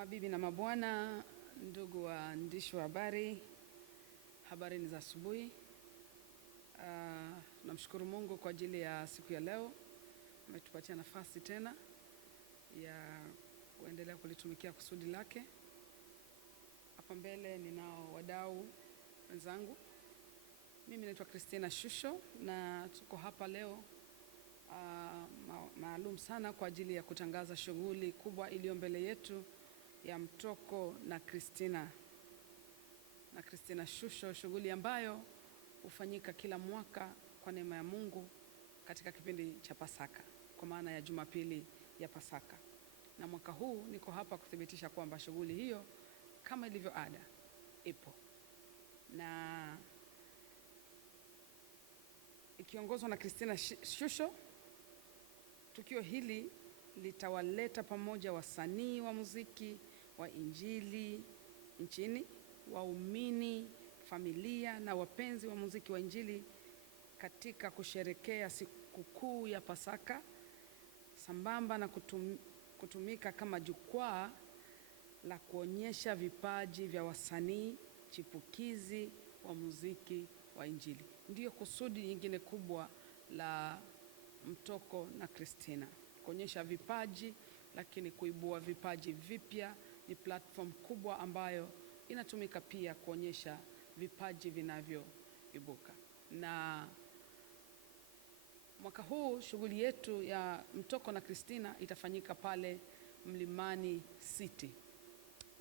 Mabibi na mabwana, ndugu waandishi wa habari ni za asubuhi. Namshukuru Mungu kwa ajili ya siku ya leo. Ametupatia nafasi tena ya kuendelea kulitumikia kusudi lake. Hapa mbele ninao wadau wenzangu. Mimi naitwa Christina Shusho na tuko hapa leo maalum sana kwa ajili ya kutangaza shughuli kubwa iliyo mbele yetu ya Mtoko na Christina Shusho, shughuli ambayo hufanyika kila mwaka kwa neema ya Mungu katika kipindi cha Pasaka, kwa maana ya Jumapili ya Pasaka. Na mwaka huu niko hapa kuthibitisha kwamba shughuli hiyo kama ilivyo ada ipo na ikiongozwa na Christina Shusho. Tukio hili litawaleta pamoja wasanii wa muziki wa Injili nchini, waumini, familia na wapenzi wa muziki wa Injili katika kusherekea sikukuu ya Pasaka, sambamba na kutumika kama jukwaa la kuonyesha vipaji vya wasanii chipukizi wa muziki wa Injili. Ndiyo kusudi nyingine kubwa la Mtoko na Christina, kuonyesha vipaji lakini kuibua vipaji vipya. Ni platform kubwa ambayo inatumika pia kuonyesha vipaji vinavyoibuka. Na mwaka huu shughuli yetu ya Mtoko na Christina itafanyika pale Mlimani City.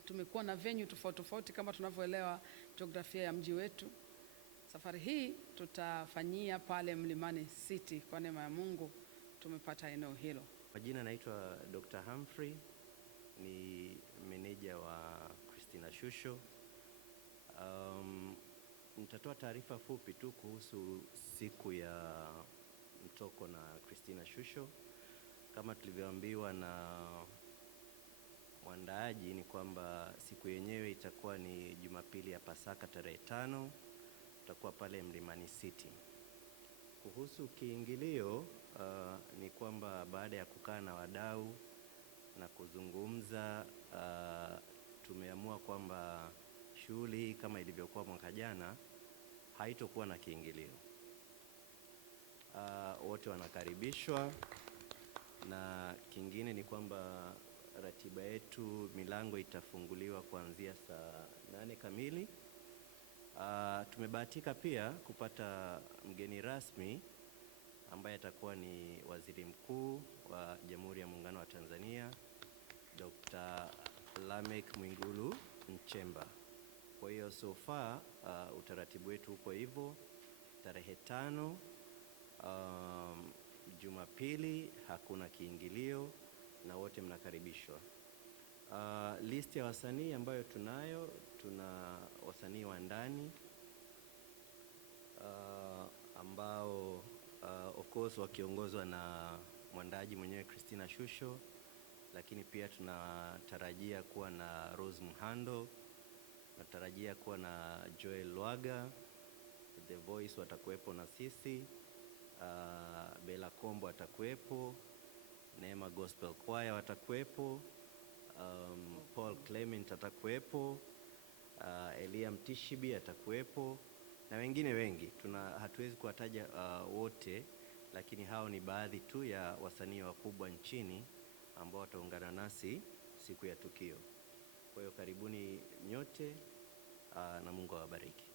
Tumekuwa na venue tofauti kama tunavyoelewa jiografia ya mji wetu. Safari hii tutafanyia pale Mlimani City. Kwa neema ya Mungu tumepata eneo hilo. Majina naitwa Dr. Humphrey, ni meneja wa Christina Shusho. Nitatoa taarifa fupi tu kuhusu siku ya Mtoko na Christina Shusho. Kama tulivyoambiwa na mwandaaji ni kwamba siku yenyewe itakuwa ni Jumapili ya Pasaka tarehe 5. Tutakuwa pale Mlimani City. Kuhusu kiingilio, ni kwamba baada ya kukaa na wadau na kuzungumza, tumeamua kwamba shughuli kama ilivyokuwa mwaka jana haitokuwa na kiingilio. Wote wanakaribishwa, na kingine ni kwamba ratiba yetu, milango itafunguliwa kuanzia saa 8 kamili. Tumebahatika pia kupata mgeni rasmi ambaye atakuwa ni Waziri Mkuu wa Jamhuri ya Muungano wa Tanzania, Dr. Lameck Mwigulu Nchemba. Kwa hiyo so far utaratibu wetu uko hivyo. Tarehe 5 Jumapili, hakuna kiingilio na wote mnakaribishwa. List ya wasanii ambayo tuna wasanii wa ndani ambao of course wakiongozwa na mwandaji mwenyewe Christina Shusho, lakini pia tunatarajia kuwa na Rose Muhando, tunatarajia kuwa na Joel Lwaga, The Voice watakuwepo na sisi, Bella Kombo watakuwepo, Neema Gospel Choir watakuwepo, Paul Clement atakuwepo, Elia Mtishibi atakuwepo na wengine wengi. Hatuwezi kuwataja wote, lakini hao ni baadhi tu ya wasanii wakubwa nchini ambao wataungana nasi siku ya tukio. Kwa hiyo karibuni nyote, na Mungu awabariki.